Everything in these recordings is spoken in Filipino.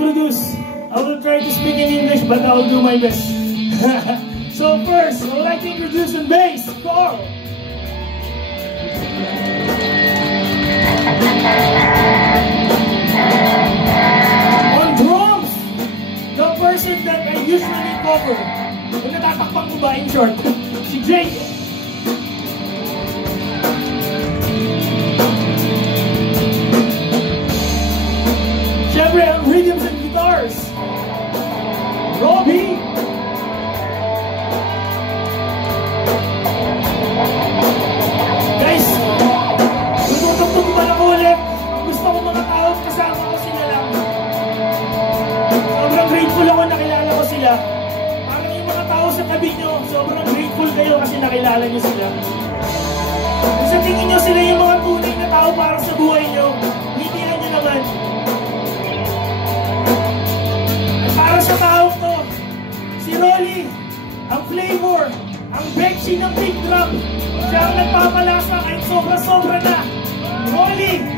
introduce. I will try to speak in English, but I will do my best. So first, I would like to introduce on bass, Carl. On drums, the person that I usually cover. Kung natatakpan ko ba in short, si Jake. Siyempre, ang rhythms and guitars, Robbie. Guys, tututugtog ko ba na ulit? Gusto ko mga tao, kasama ko sila lang. Sobrang grateful ako nakilala ko sila. Parang yung mga tao sa tabi nyo, sobrang grateful kayo kasi nakilala nyo sila. Kung sa tingin nyo sila yung mga tunay na tao para sa buhay nyo, ngitihan nyo naman. At para sa tao ko, si Rolly, ang flavor, ang Bexy ng Big Drum, siya ang nagpapalasa kahit sobra-sobra na. Rolly!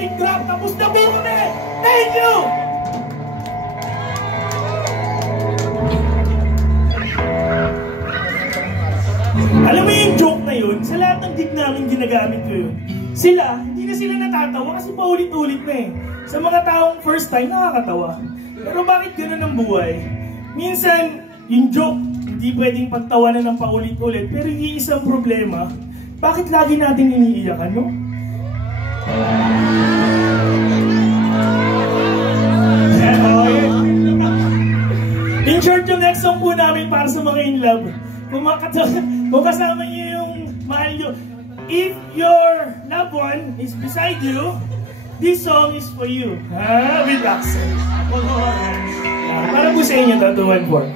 Big Drum, tapos na po kami! Thank you! Alam mo yung joke na yun, sa lahat ng gig namin ginagamit ko yun. Sila, hindi na sila natatawa kasi paulit-ulit na eh. Sa mga taong first time, nakakatawa. Pero bakit gano'n ang buhay? Minsan, yung joke, hindi pwedeng pagtawanan ng paulit-ulit. Pero yung isang problema, bakit lagi natin iniiyakan, no? In short, yung next song po namin para sa mga in love. Kung kasama niyo yung mahal nyo, if your loved one is beside you, this song is for you. With accent. Para po sa inyo, tatuan po.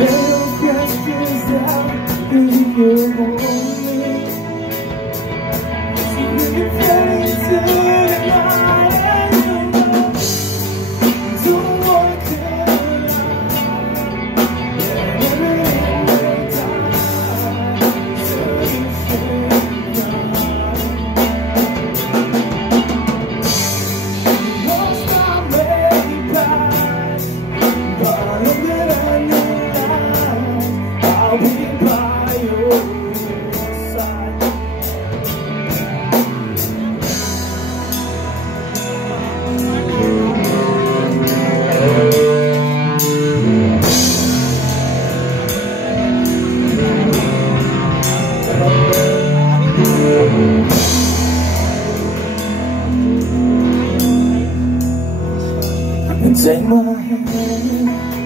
Little questions out, you only and take my hand.